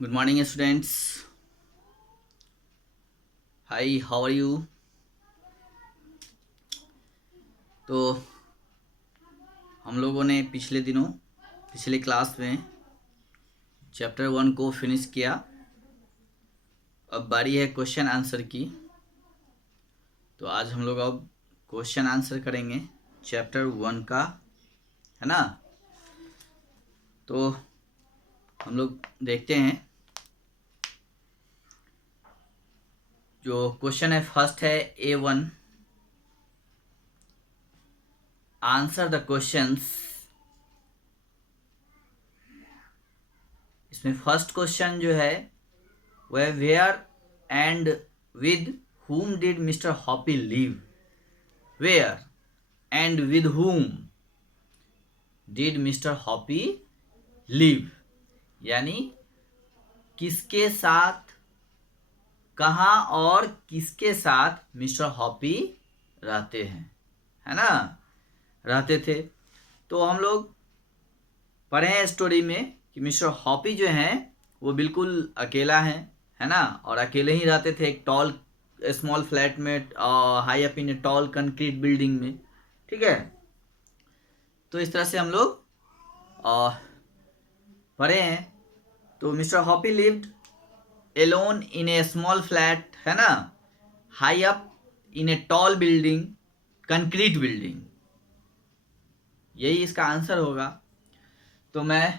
Good morning, students. Hi, how are you? तो हम लोगों ने पिछले क्लास में चैप्टर 1 को फिनिश किया। अब बारी है क्वेश्चन आंसर की। तो आज हम लोग अब क्वेश्चन आंसर करेंगे चैप्टर 1 का, है ना। तो हम लोग देखते हैं। जो क्वेश्चन है फर्स्ट है A1। Answer the questions. इसमें फर्स्ट क्वेश्चन जो है वह where and with whom did Mr. Hoppy live? Where and with whom did Mr. Hoppy live? यानी किसके साथ, कहाँ और किसके साथ मिस्टर हॉपी रहते हैं, है ना, रहते थे। तो हम लोग पढ़े हैं स्टोरी में कि मिस्टर हॉपी जो हैं वो बिल्कुल अकेला है ना, और अकेले ही रहते थे एक टॉल स्मॉल फ्लैट में, high up in a tall concrete building में। ठीक है। तो इस तरह से हम लोग पढ़े हैं। तो mister Hoppy lived alone in A small flat, है ना, high up in a tall building, concrete building. यही इसका आंसर होगा। तो मैं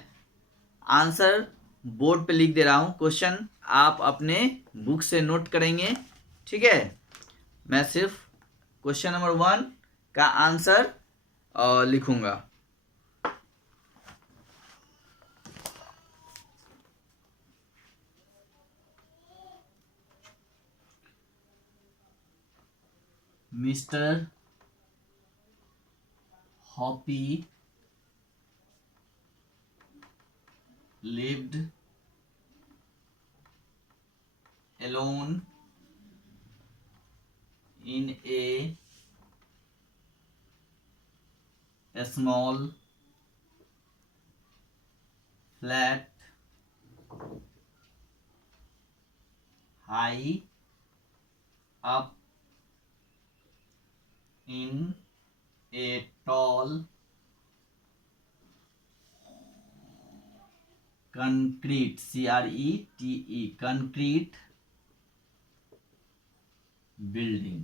आंसर बोर्ड पे लिख दे रहा हूं। क्वेश्चन आप अपने बुक से नोट करेंगे। ठीक है। मैं सिर्फ क्वेश्चन नंबर 1 का आंसर लिखूंगा। Mister Hoppy lived alone in a small flat high up in a tall concrete concrete building।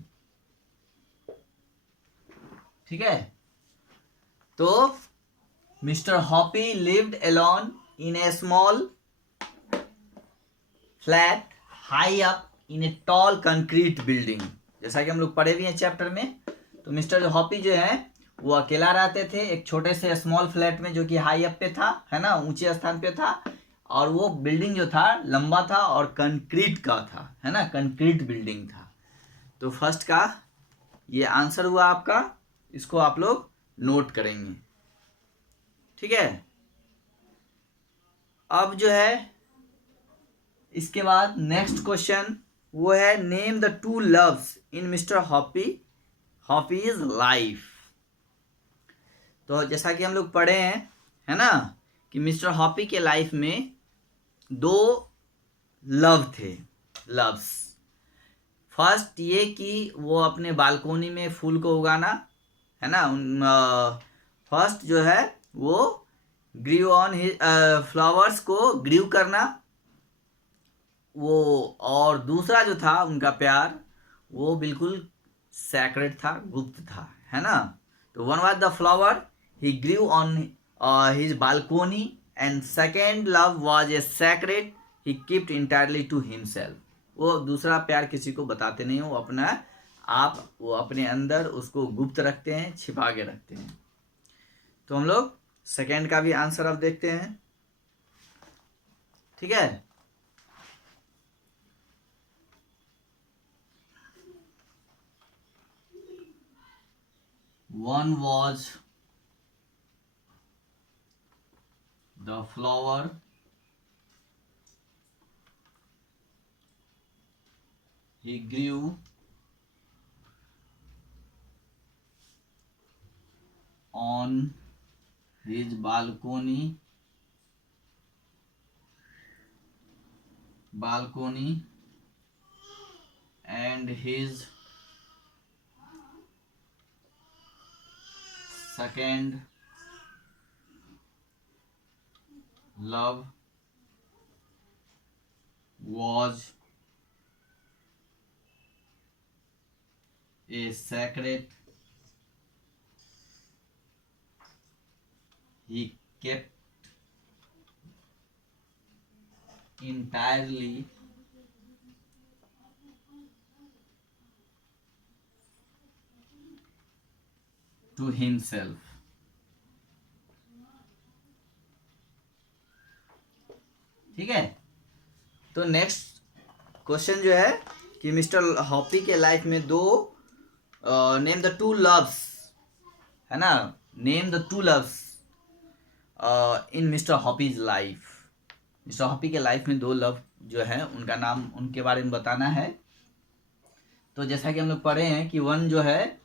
ठीक है। तो mister Hoppy lived alone in A small flat high up in a tall concrete building. जैसा कि हम लोग पढ़े भी हैं चैप्टर में। तो मिस्टर हॉपी जो है वो अकेला रहते थे एक छोटे से स्मॉल फ्लैट में, जो कि हाई अप पे था, है ना, ऊंचे स्थान पे था। और वो बिल्डिंग जो था लंबा था और कंक्रीट का था, है ना, कंक्रीट बिल्डिंग था। तो फर्स्ट का ये आंसर हुआ आपका। इसको आप लोग नोट करेंगे। ठीक है। अब जो है इसके बाद नेक्स्ट क्वेश्चन वो है name the two loves in mister Hoppy's life. तो जैसा कि हम लोग पढ़े हैं, है ना, कि मिस्टर हॉपी के लाइफ में 2 लव थे, लव्स। फर्स्ट ये कि वो अपने बालकोनी में फूल को उगाना, है ना। फर्स्ट जो है वो ग्रीव ऑन हिज फ्लावर्स को ग्रीव करना वो। और दूसरा जो था उनका प्यार वो बिल्कुल सैक्रेड था, गुप्त था, है ना। तो one was the flower he grew on his balcony and second love was a sacred he kept entirely to himself. वो दूसरा प्यार किसी को बताते नहीं, वो अपना वो अपने अंदर उसको गुप्त रखते हैं, छिपा के रखते हैं। तो हम लोग सेकेंड का भी आंसर अब देखते हैं। ठीक है। One was the flower he grew on his balcony balcony and his second love was a secret he kept entirely to himself. ठीक है, तो नेक्स्ट क्वेश्चन जो है कि मिस्टर हॉपी के लाइफ में दो नेम द टू लव्स, है ना, name the two loves in mister Hoppy's life. Mister Hoppy के लाइफ में दो लव जो है उनका नाम, उनके बारे में बताना है। तो जैसा कि हम लोग पढ़े हैं कि वन जो है,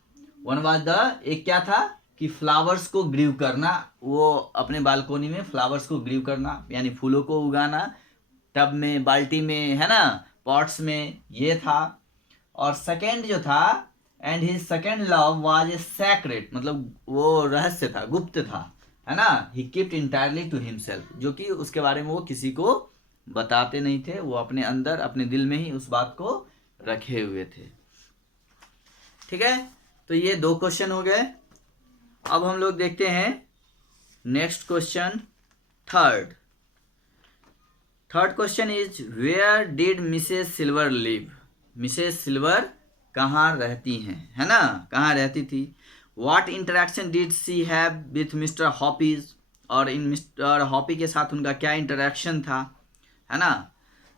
वन वाज द, एक क्या था कि फ्लावर्स को ग्रीव करना, वो अपने बालकोनी में फ्लावर्स को ग्रीव करना यानी फूलों को उगाना, टब में, बाल्टी में, है ना, पॉट्स में, ये था। और सेकंड जो था, and his second love was a sacred, मतलब वो रहस्य था, गुप्त था, है ना, ही कीप्ट इंटायरली टू हिमसेल्फ, जो कि उसके बारे में वो किसी को बताते नहीं थे, वो अपने अंदर, अपने दिल में ही उस बात को रखे हुए थे। ठीक है, तो ये दो क्वेश्चन हो गए। अब हम लोग देखते हैं next question, third question is where did Mrs Silver live. Mrs Silver कहाँ रहती हैं, है ना, कहाँ रहती थी। What interaction did she have with mister Hoppy's, और इन मिस्टर हॉपी के साथ उनका क्या इंटरेक्शन था, है ना।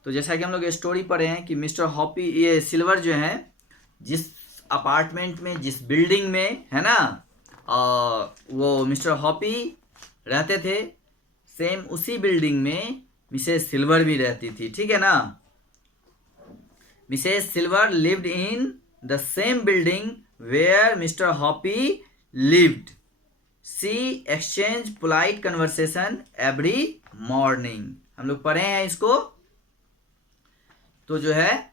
तो जैसा कि हम लोग स्टोरी पढ़े हैं कि मिस्टर हॉपी, ये सिल्वर जो है, जिस अपार्टमेंट में, जिस बिल्डिंग में, है ना, वो मिस्टर हॉपी रहते थे, सेम उसी बिल्डिंग में मिसेस सिल्वर भी रहती थी। ठीक है ना, Mrs Silver lived in the same building where Mr Hoppy lived. See exchange polite conversation every morning. हम लोग पढ़े हैं इसको। तो जो है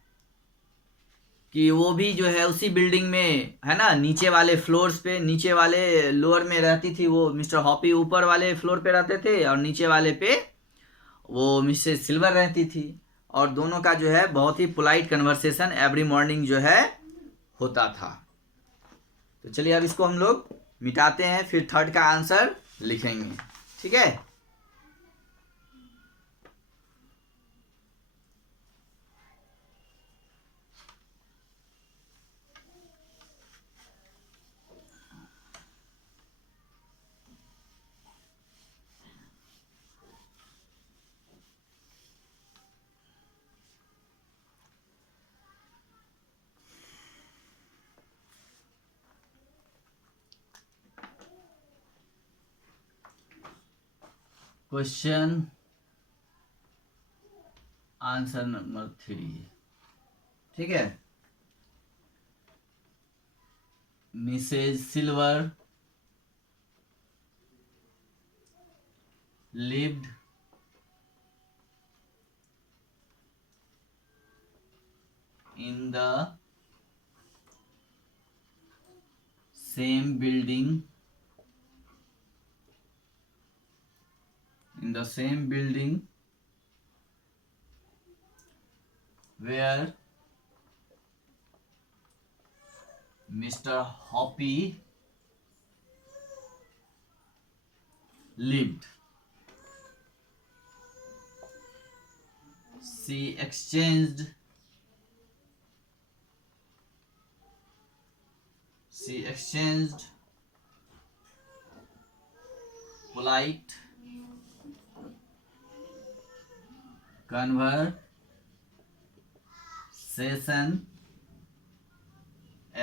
कि वो भी जो है उसी बिल्डिंग में, है ना, नीचे वाले फ्लोर्स पे, नीचे वाले लोअर में रहती थी वो, मिस्टर हॉपी ऊपर वाले फ्लोर पे रहते थे और नीचे वाले पे वो मिसेस सिल्वर रहती थी। और दोनों का जो है बहुत ही पोलाइट कन्वर्सेशन एवरी मॉर्निंग जो है होता था। तो चलिए अब इसको हम लोग मिटाते हैं, फिर थर्ड का आंसर लिखेंगे। ठीक है, क्वेश्चन आंसर नंबर 3। ठीक है, Mrs Silver lived in the same building, in the same building where Mr. Hoppy lived. She exchanged polite conversation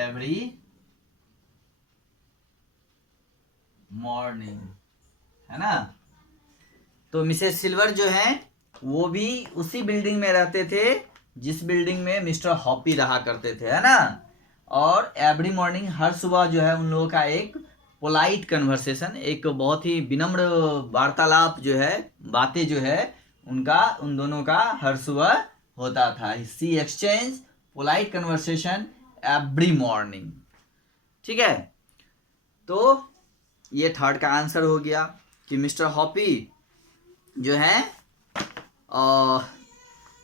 every morning, है ना। तो मिसेस सिल्वर जो है वो भी उसी बिल्डिंग में रहते थे जिस बिल्डिंग में मिस्टर हॉपी रहा करते थे, है ना। और एवरी मॉर्निंग, हर सुबह जो है उन लोगों का एक पोलाइट कन्वर्सेशन, एक बहुत ही विनम्र वार्तालाप जो है, बातें जो है उनका, उन दोनों का हर सुबह होता था। She exchange polite conversation every morning. ठीक है, तो ये थर्ड का आंसर हो गया कि मिस्टर हॉपी जो है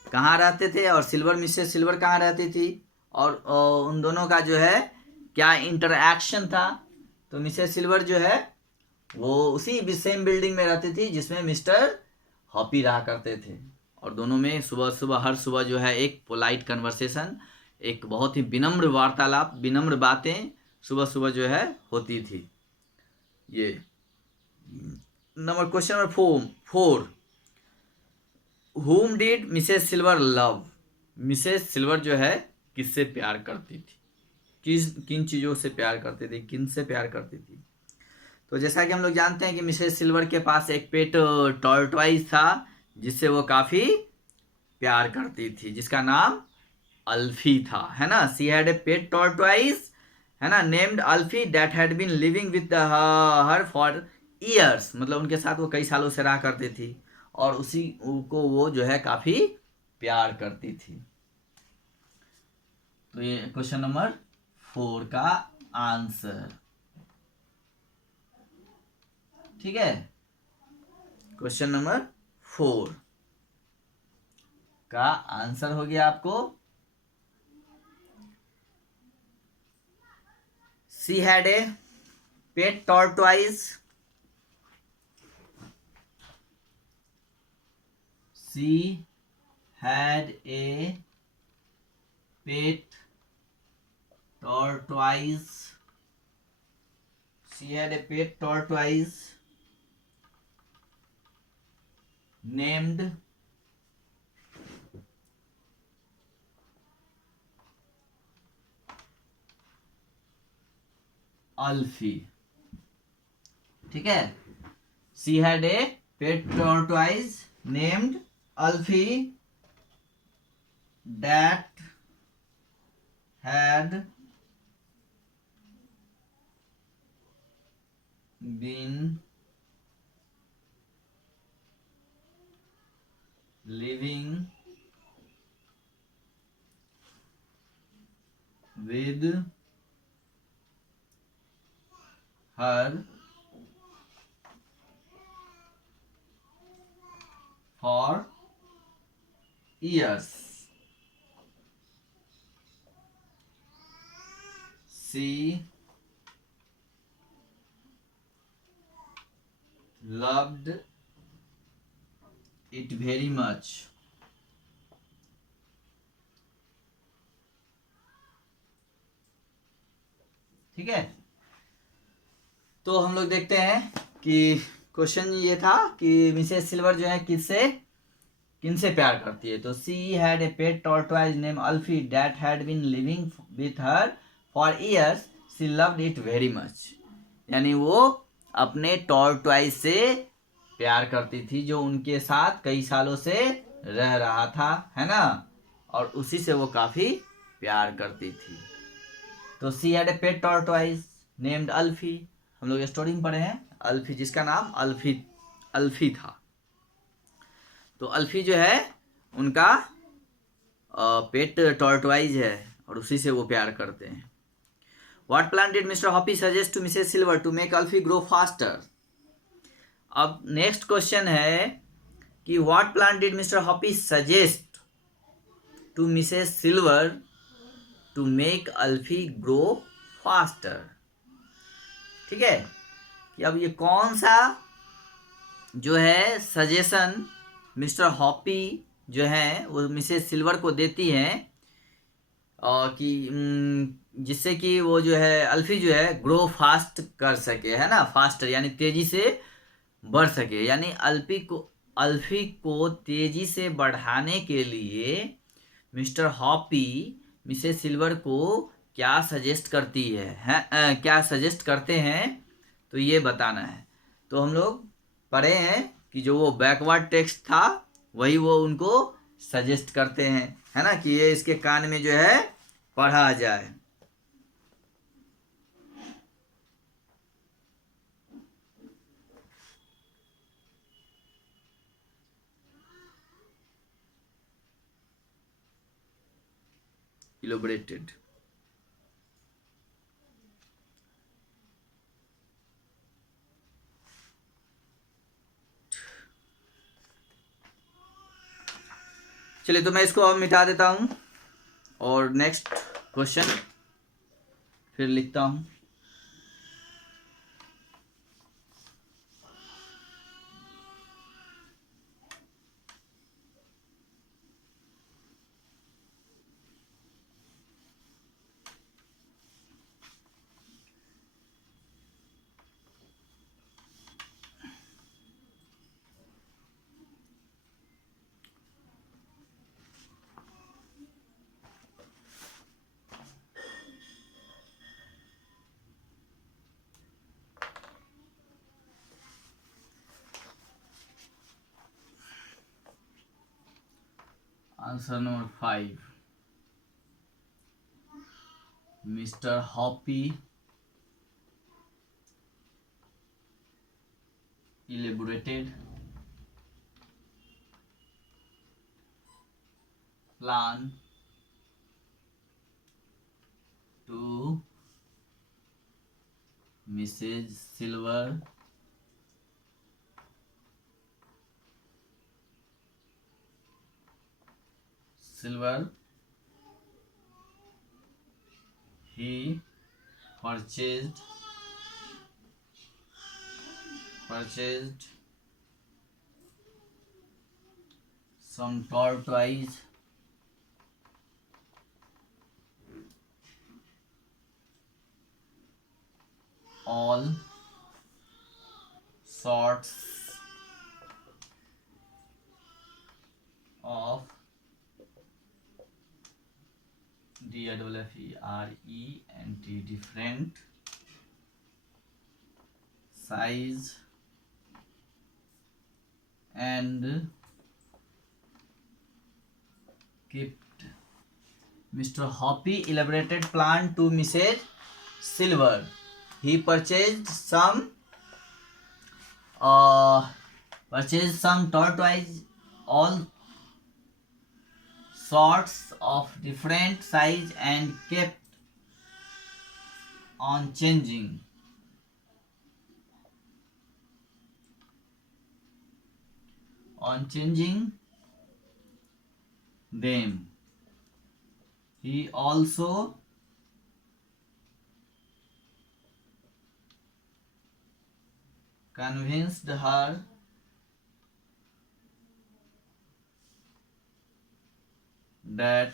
कहाँ रहते थे और सिल्वर मिसेस सिल्वर कहाँ रहती थी, और उन दोनों का जो है क्या इंटरएक्शन था। तो मिसेस सिल्वर जो है वो उसी सेम बिल्डिंग में रहती थी जिसमें मिस्टर हॉपी रहा करते थे, और दोनों में सुबह सुबह हर सुबह जो है एक पोलाइट कन्वर्सेशन, एक बहुत ही विनम्र वार्तालाप, विनम्र बातें सुबह सुबह जो है होती थी। ये question number 4, whom did Mrs silver love. Mrs silver जो है किससे प्यार करती थी, किन चीज़ों से प्यार करती थी, किन से प्यार करती थी। तो जैसा कि हम लोग जानते हैं कि मिसेस सिल्वर के पास एक पेट टॉर्टवाइज था जिससे वो काफ़ी प्यार करती थी, जिसका नाम अल्फी था, है ना। सी हैड ए पेट टॉर्टवाइज, है ना, named Alfie that had been living with her for years, मतलब उनके साथ वो कई सालों से रहा करती थी और उसी को वो जो है काफ़ी प्यार करती थी। तो ये क्वेश्चन नंबर 4 का आंसर। ठीक है, क्वेश्चन नंबर 4 का आंसर हो गया आपको she had a pet tortoise, she had a pet tortoise, she had a pet tortoise named Alfie। ठीक है, she had a pet tortoise named Alfie that had been living with her for years। She loved it very much। ठीक है, तो हम लोग देखते हैं कि क्वेश्चन ये था कि मिसेस सिल्वर जो है किनसे प्यार करती है। तो she had a pet tortoise name Alfie that had been living with her for years, she loved it very much. यानी वो अपने टॉर्टवाइज से प्यार करती थी जो उनके साथ कई सालों से रह रहा था, है ना, और उसी से वो काफी प्यार करती थी। तो she had a pet tortoise named Alfie, हम लोग स्टोरी में पढ़े हैं अल्फी, जिसका नाम अल्फी था। तो अल्फी जो है उनका पेट टॉर्टवाइज है और उसी से वो प्यार करते हैं। What plan did Mr Hoppy suggest to Mrs Silver to make Alfie grow faster. अब नेक्स्ट क्वेश्चन है कि what plan did Mr Hoppy suggest to Mrs Silver to make Alfie grow faster. ठीक है, कि अब ये कौन सा जो है सजेशन मिस्टर हॉपी जो है वो मिसेस सिल्वर को देती हैं कि जिससे कि वो जो है अल्फी जो है ग्रो फास्ट कर सके, है ना, फास्टर यानी तेजी से बढ़ सके। यानी अल्फी को तेजी से बढ़ाने के लिए मिस्टर हॉपी मिसेस सिल्वर को क्या सजेस्ट करती है, क्या सजेस्ट करते हैं, तो ये बताना है। तो हम लोग पढ़े हैं कि जो वो बैकवर्ड टेक्स्ट था वही वो उनको सजेस्ट करते हैं, है ना, कि ये इसके कान में जो है पढ़ा जाए। elaborated. चलिए तो मैं इसको अब मिटा देता हूँ और नेक्स्ट क्वेश्चन फिर लिखता हूँ. Answer number 5. Mr. Hoppy elaborated plan to Mrs. Silver he purchased some tortoise all sorts of different different size and kept. Mr. Hoppy elaborated plan to Mrs. Silver. He purchased some tortoise, all sorts of different size, and kept on changing them. He also convinced her that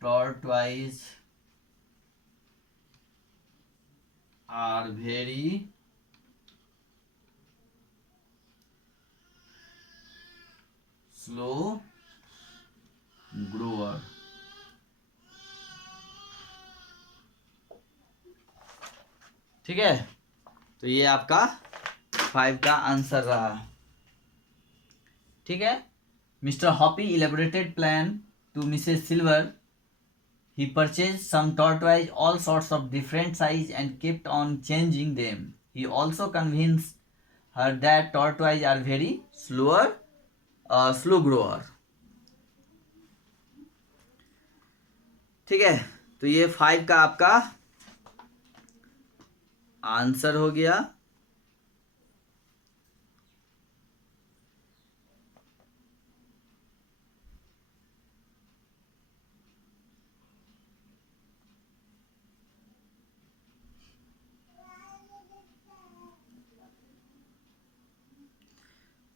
tortoise are very slow grower. ठीक है, तो ये आपका 5 का answer रहा. ठीक है. Mister Hoppy elaborated plan to Mrs. Silver. He purchased some tortoise, all sorts of different size, and kept on changing them. He also convinced her that tortoise are very slow grower. ठीक है, तो ये 5 का आपका answer हो गया.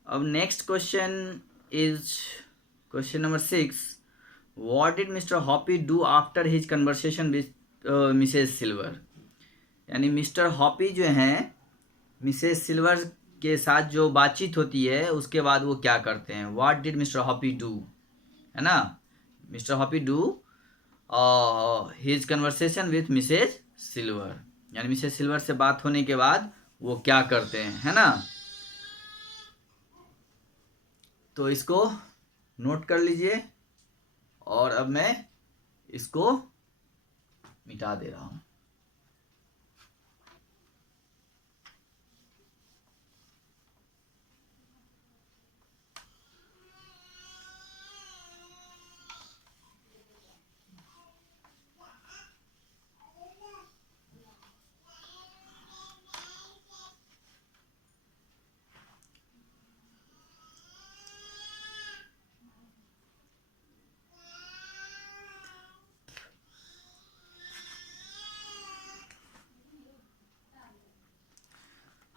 अब next question is question number 6. What did Mr. Hoppy do after his conversation with Mrs. Silver? यानी मिस्टर हॉपी जो हैं मिसेस सिल्वर के साथ जो बातचीत होती है उसके बाद वो क्या करते हैं. What did Mr. Hoppy do, है ना. Mister Hoppy do his conversation with Mrs silver, यानी मिसेस सिल्वर से बात होने के बाद वो क्या करते हैं, है ना. तो इसको नोट कर लीजिए और अब मैं इसको मिटा दे रहा हूं.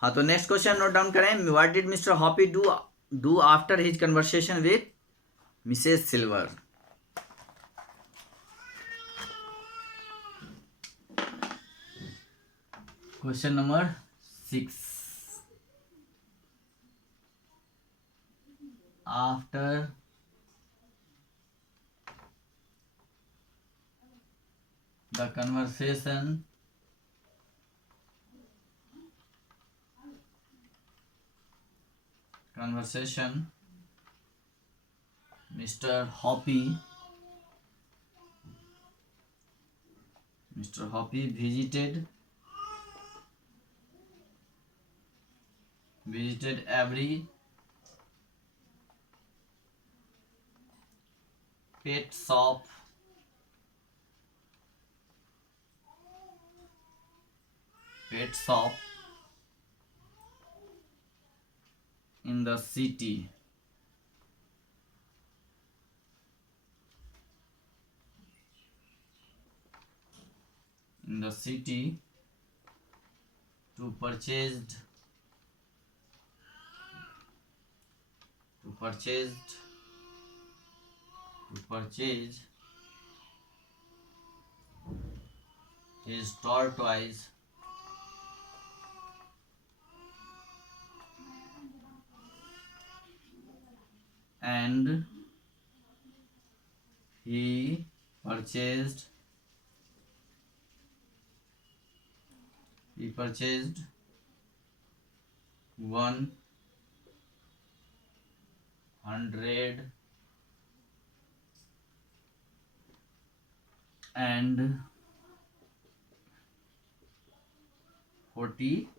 हाँ, तो नेक्स्ट क्वेश्चन नोट डाउन करें. What did Mr Hoppy do after his conversation with Mrs silver. Question number 6. After the conversation Mr. Hoppy visited every pet shop in the city to purchase his tortoise and he purchased 140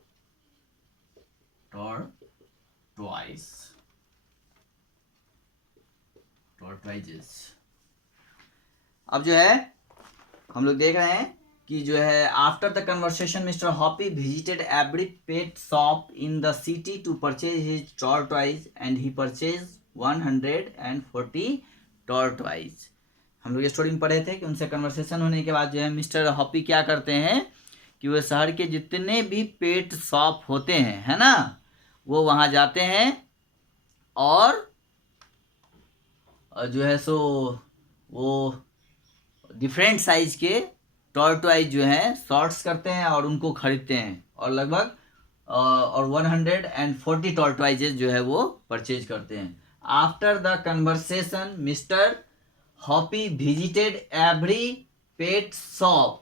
tortoises. अब जो है हम लोग देख रहे हैं कि जो है after the conversation Mr Hoppy visited every pet shop in the city to purchase his tortoise and he purchase 140 tortoise. हम लोग स्टोरी में पढ़े थे कि उनसे कन्वर्सेशन होने के बाद जो है मिस्टर हॉपी क्या करते हैं कि वो शहर के जितने भी पेट शॉप होते हैं, है ना, वो वहाँ जाते हैं और जो है सो वो डिफरेंट साइज के टॉर्टॉइज जो हैं शॉर्ट्स करते हैं और उनको खरीदते हैं और लगभग और 140 टॉर्टॉइजेस जो है वो परचेज करते हैं. After the conversation Mr Hoppy visited every pet shop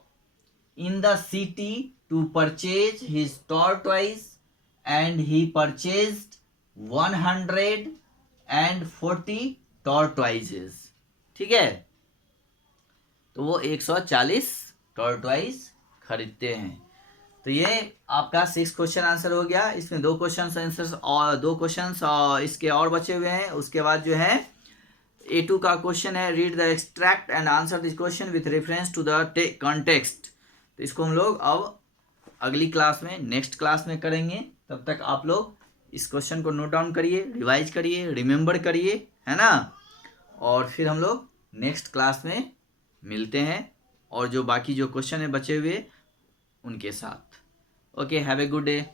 in the city to purchase his tortoise and he purchased 140 tortoises. ठीक है, तो वो 140 टॉर्टॉइज खरीदते हैं. तो ये आपका 6 क्वेश्चन आंसर हो गया. इसमें 2 क्वेश्चन आंसर और 2 क्वेश्चन इसके और बचे हुए हैं. उसके बाद जो है A2 का क्वेश्चन है read the extract and answer this question with reference to the context. तो इसको हम लोग अब अगली क्लास में नेक्स्ट क्लास में करेंगे. तब तक आप लोग इस क्वेश्चन को नोट डाउन करिए, रिवाइज करिए, रिमेंबर करिए, है ना, और फिर हम लोग नेक्स्ट क्लास में मिलते हैं और जो बाकी जो क्वेश्चन है बचे हुए उनके साथ. Okay, have a good day.